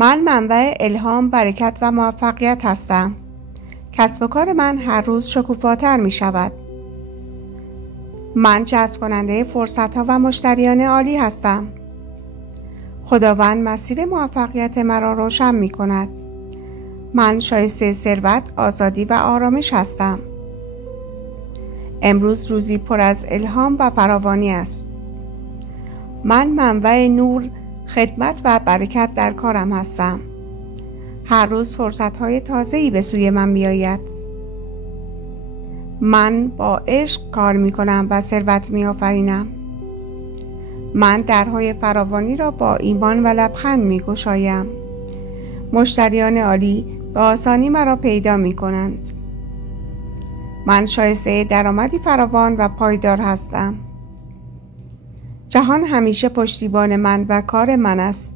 من منبع الهام، برکت و موفقیت هستم. کسب و کار من هر روز شکوفاتر می شود. من جذب کننده فرصت‌ها و مشتریان عالی هستم. خداوند مسیر موفقیت مرا روشن می کند. من شایسته ثروت، آزادی و آرامش هستم. امروز روزی پر از الهام و فراوانی است. من منبع نور، خدمت و برکت در کارم هستم. هر روز فرصت‌های تازه‌ای به سوی من می‌آید. من با عشق کار می‌کنم و ثروت می‌آفرینم. من درهای فراوانی را با ایمان و لبخند می‌گشایم. مشتریان عالی به آسانی مرا پیدا می‌کنند. من شایسته درآمدی فراوان و پایدار هستم. جهان همیشه پشتیبان من و کار من است.